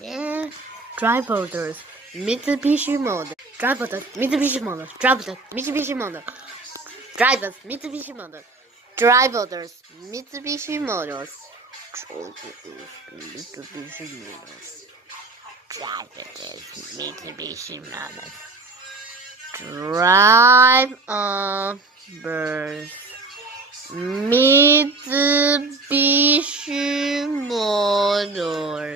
Yeah. Drive orders. Mitsubishi Motors. Drive orders. Mitsubishi Motors. Drive orders. Mitsubishi Motors. Drivers. Mitsubishi Motors. Drive orders. Mitsubishi Motors. Mitsubishi Motors. Drive orders. Mitsubishi Motors. Drive orders. Mitsubishi Motors.